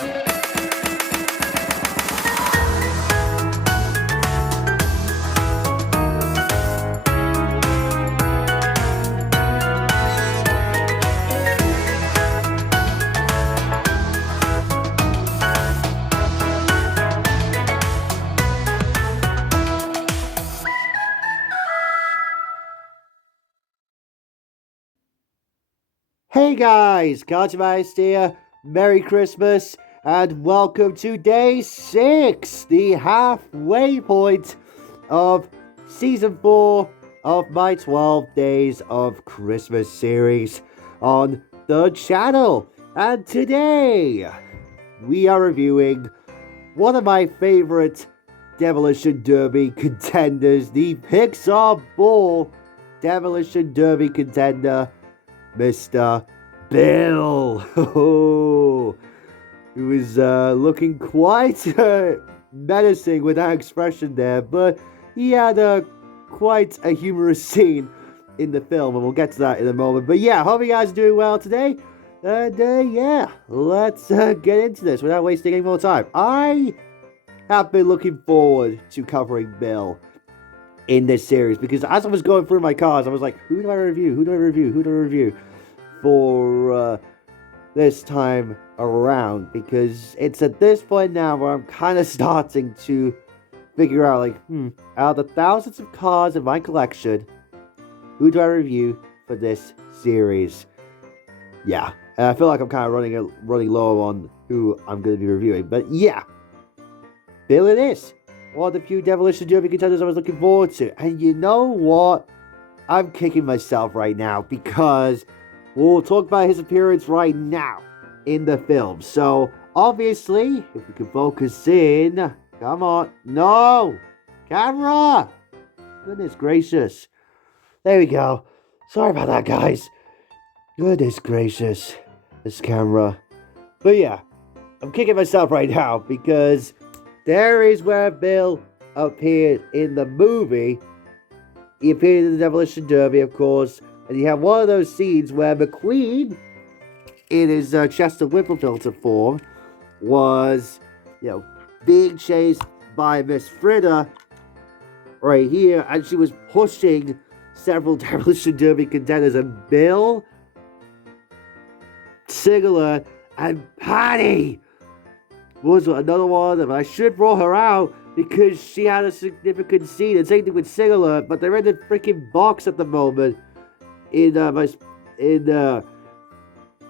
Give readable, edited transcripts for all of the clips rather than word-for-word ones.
Hey guys, Cartoonist here. Merry Christmas and welcome to day 6, the halfway point of season 4 of my 12 Days of Christmas series on the channel. And today we are reviewing one of my favorite Demolition Derby contenders, the Pixar Ball Demolition Derby contender, Mr. Bill. Oh, he was looking quite menacing with that expression there, but he had quite a humorous scene in the film, and we'll get to that in a moment. But yeah, hope you guys are doing well today. And yeah, let's get into this without wasting any more time. I have been looking forward to covering Bill in this series because as I was going through my cards, I was like, who do I review? Who do I review? Who do I review for this time around? Because it's at this point now where I'm kind of starting to figure out, like, out of the thousands of cards in my collection, who do I review for this series? Yeah, and I feel like I'm kind of running low on who I'm going to be reviewing. But yeah, Bill it is. One of the few Demolition Derby contenders I was looking forward to. And you know what? I'm kicking myself right now because we'll talk about his appearance right now in the film. So, obviously, if we can focus in... Come on. No! Camera! Goodness gracious. There we go. Sorry about that, guys. Goodness gracious. This camera. But yeah, I'm kicking myself right now because there is where Bill appeared in the movie. He appeared in the Demolition Derby, of course, and you have one of those scenes where McQueen, in his Chester Whipplefilter form, was, being chased by Miss Fritter right here, and she was pushing several Demolition Derby contenders, and Bill, Sigler, and Patty was another one of them. I should roll her out because she had a significant scene, and same thing with Sigler, but they're in the freaking box at the moment in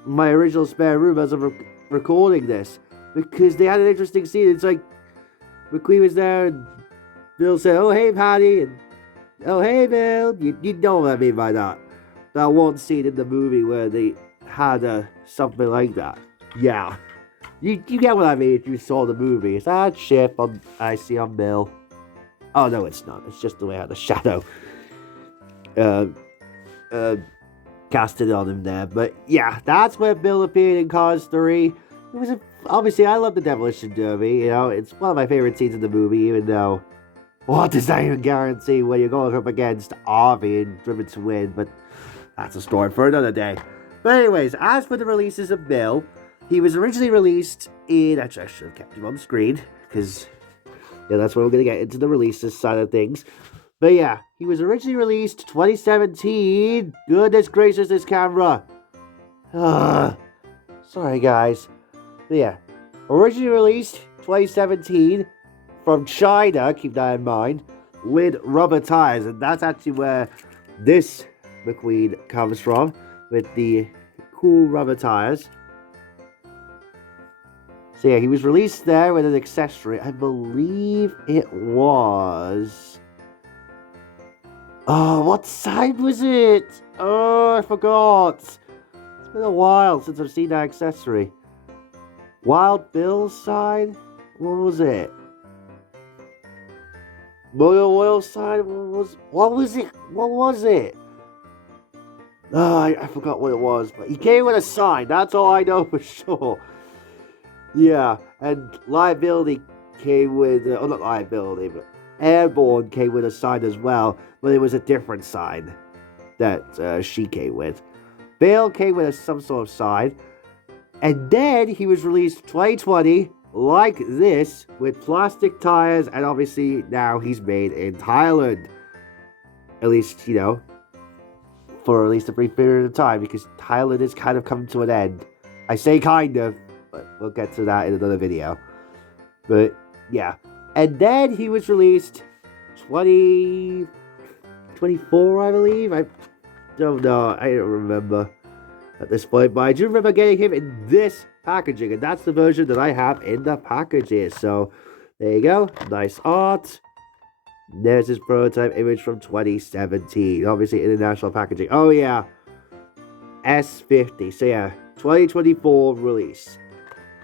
my original spare room as I'm recording this, because they had an interesting scene. It's like McQueen was there and Bill said, "Oh hey Patty," and "Oh hey Bill." You know what I mean by that. That one scene in the movie where they had something like that. Yeah. You get what I mean if you saw the movie. It's that ship I see on Bill. Oh no, it's not. It's just the way I had the shadow casted on him there. But yeah, that's where Bill appeared in Cars 3. It was obviously, I love the Demolition Derby. It's one of my favorite scenes in the movie, even though what does that even guarantee when you're going up against Harvey and Driven to Win? But that's a story for another day. But anyways, as for the releases of Bill, he was originally released in... Actually, I should have kept him on the screen, because that's where we're going to get into the releases side of things. But yeah, he was originally released 2017. Goodness gracious, this camera. Sorry, guys. But yeah, originally released 2017 from China, keep that in mind, with rubber tires. And that's actually where this McQueen comes from, with the cool rubber tires. So yeah, he was released there with an accessory. I believe it was... Oh, what side was it? Oh, I forgot. It's been a while since I've seen that accessory. Wild Bill's side? What was it? Royal Oil side? What was it? What was it? Oh, I forgot what it was. But he came with a sign. That's all I know for sure. Yeah, and Liability came with... not Liability, but Airborne came with a sign as well, but it was a different sign that she came with. Bill came with some sort of sign. And then he was released 2020 like this with plastic tires, and obviously now he's made in Thailand. At least, for at least a brief period of time, because Thailand is kind of coming to an end. I say kind of, but we'll get to that in another video. But yeah. And then he was released 2024, I believe. I don't know. I don't remember at this point, but I do remember getting him in this packaging, and that's the version that I have in the package here. So there you go. Nice art. There's his prototype image from 2017. Obviously, international packaging. Oh, yeah. S50. So, yeah. 2024 release.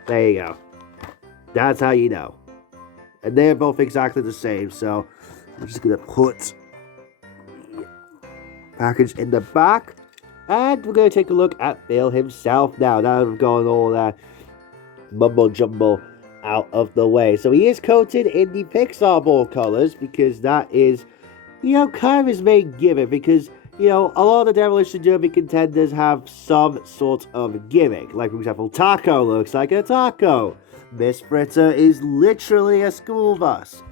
There you go. That's how you know. And they're both exactly the same. So, I'm just going to put the package in the back. And we're going to take a look at Bill himself now. Now that we've gone all that mumbo jumbo out of the way. So he is coated in the Pixar ball colors because that is, kind of his main gimmick. Because, a lot of the Demolition Derby contenders have some sort of gimmick. Like, for example, Taco looks like a taco. Miss Fritter is literally a school bus.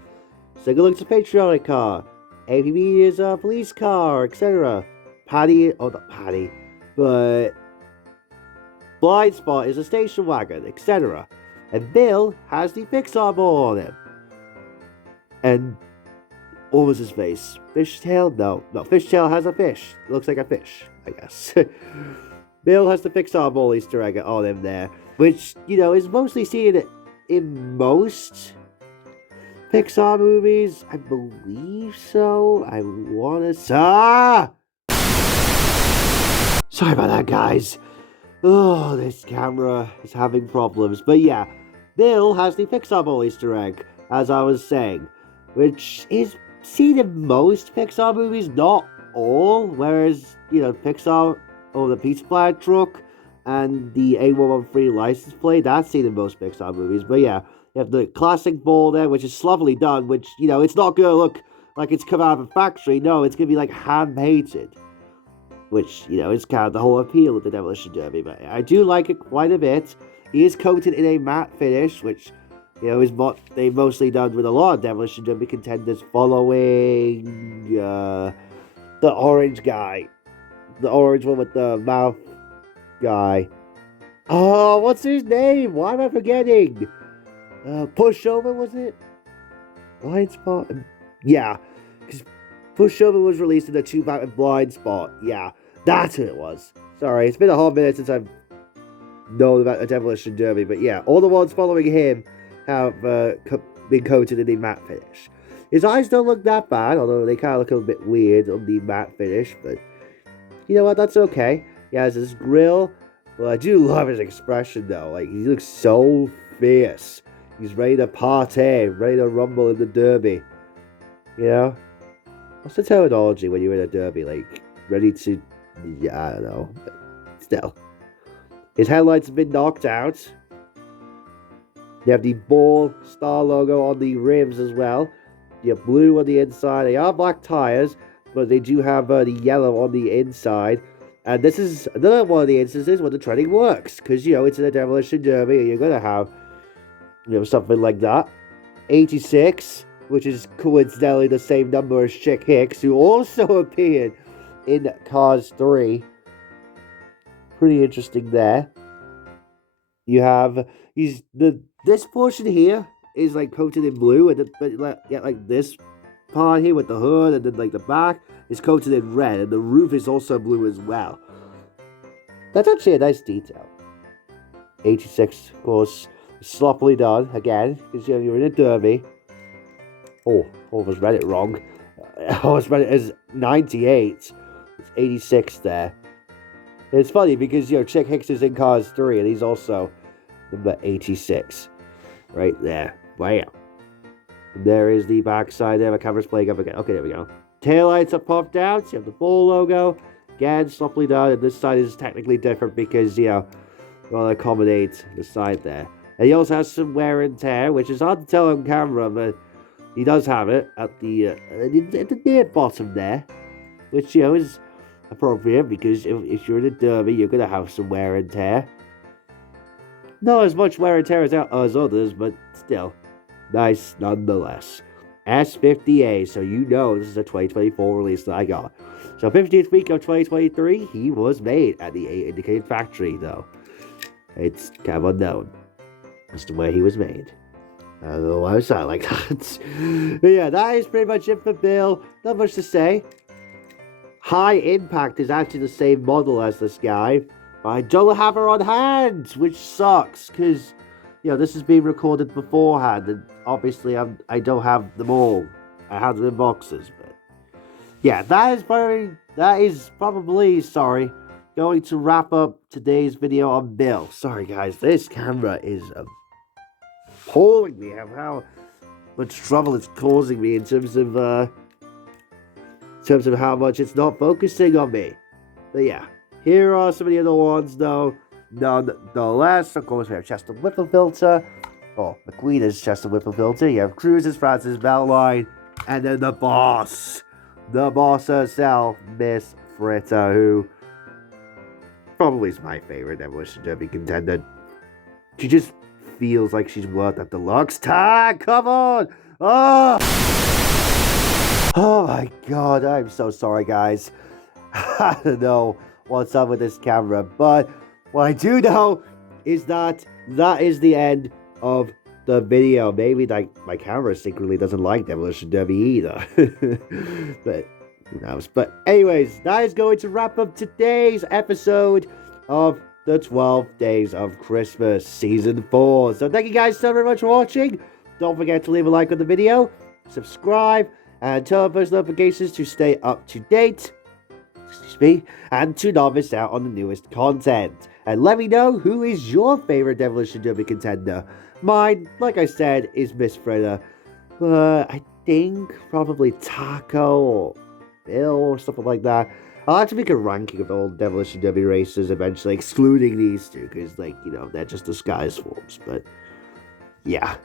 Single looks a patriotic car. APB is a police car, etc. Paddy, not Paddy, but Blind Spot is a station wagon, etc. And Bill has the Pixar ball on him. And what was his face? Fishtail? No, Fishtail has a fish. Looks like a fish, I guess. Bill has the Pixar ball Easter egg on him there, which, is mostly seen in most Pixar movies. I believe so. I want to... Sorry about that, guys. Oh, this camera is having problems. But yeah, Bill has the Pixar ball Easter egg, as I was saying, which is seen in most Pixar movies, not all. Whereas, Pixar, or the Pizza Planet truck, and the A113 license plate, that's seen in most Pixar movies. But yeah, you have the classic ball there, which is slovenly done, which, it's not going to look like it's come out of a factory. No, it's going to be, like, hand-painted. Which, is kind of the whole appeal of the Demolition Derby. But I do like it quite a bit. He is coated in a matte finish, which, is what they've mostly done with a lot of Demolition Derby contenders following the orange guy. The orange one with the mouth guy. Oh, what's his name? Why am I forgetting? Pushover, was it? Blind Spot? Yeah, because Pushover was released in a 2-pack Blind Spot. Yeah, that's who it was. Sorry, it's been a hot minute since I've known about the Demolition Derby, but yeah, all the ones following him have been coated in the matte finish. His eyes don't look that bad, although they kind of look a bit weird on the matte finish, but you know what, that's okay. He has his grill. Well, I do love his expression, though. Like, he looks so fierce. He's ready to party, ready to rumble in the Derby. What's the terminology when you're in a derby? Like, ready to... Yeah, I don't know. But still. His headlights have been knocked out. You have the ball star logo on the rims as well. You have blue on the inside. They are black tires, but they do have the yellow on the inside. And this is another one of the instances where the treading works. Because, it's in a Demolition Derby, and you're going to have, something like that. 86... which is coincidentally the same number as Chick Hicks, who also appeared in Cars 3. Pretty interesting there. You have, this portion here is like coated in blue, and like this part here with the hood, and then like the back is coated in red, and the roof is also blue as well. That's actually a nice detail. 86, of course, sloppily done again, because you're in a derby. Oh, almost read it wrong. I almost read it as 98. It's 86 there. And it's funny because, Chick Hicks is in Cars 3, and he's also number 86. Right there. Bam. And there is the backside there. My camera's playing up again. Okay, there we go. Taillights are popped out. You have the full logo. Again, sloppily done. And this side is technically different because, you want to accommodate the side there. And he also has some wear and tear, which is hard to tell on camera, but he does have it at the near bottom there, which, is appropriate because if you're in a derby, you're going to have some wear and tear. Not as much wear and tear as others, but still, nice nonetheless. S50A, so you know this is a 2024 release that I got. So 15th week of 2023, he was made at the 8 indicated factory, though. It's kind of unknown as to where he was made. I don't know why I sound like that. But yeah, that is pretty much it for Bill. Not much to say. High Impact is actually the same model as this guy. But I don't have her on hand, which sucks, because, you know, this has been recorded beforehand, and obviously I don't have them all. I have them in boxes, but yeah, that is probably, sorry, going to wrap up today's video on Bill. Sorry guys, this camera is appalling me of how much trouble it's causing me in terms of how much it's not focusing on me. But yeah, here are some of the other ones though. Nonetheless, of course, we have Chester Whipplefilter, or McQueen's Chester Whipplefilter. You have Cruises, Francis Belline, and then the boss herself, Miss Fritter, who probably is my favorite Demolition Derby contender. She just feels like she's worth that deluxe tag. Come on! Oh my god, I'm so sorry, guys. I don't know what's up with this camera, but what I do know is that is the end of the video. Maybe like my camera secretly doesn't like Demolition Derby either. But who knows? But anyways, that is going to wrap up today's episode of the 12 Days of Christmas Season 4. So thank you guys so very much for watching. Don't forget to leave a like on the video, subscribe, and turn on post notifications to stay up to date. Excuse me. And to not miss out on the newest content. And let me know who is your favorite Demolition Derby contender. Mine, like I said, is Miss Fritter. I think probably Taco or Bill or something like that. I'll have to make a ranking of all Demolition Derby races eventually, excluding these two, because, like, you know, they're just disguise forms. But, yeah.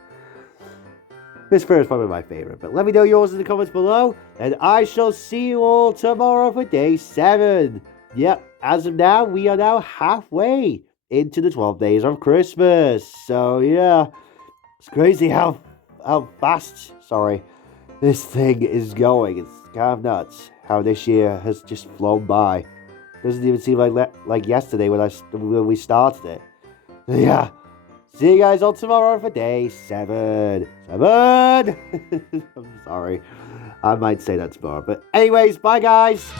Miss Fritter is probably my favorite. But let me know yours in the comments below, and I shall see you all tomorrow for day 7. Yep, as of now, we are now halfway into the 12 days of Christmas. So, yeah, it's crazy how fast, this thing is going. It's kind of nuts how this year has just flown by. Doesn't even seem like yesterday when we started it. Yeah, see you guys all tomorrow for day 7. 7! I'm sorry. I might say that tomorrow. But anyways, bye guys!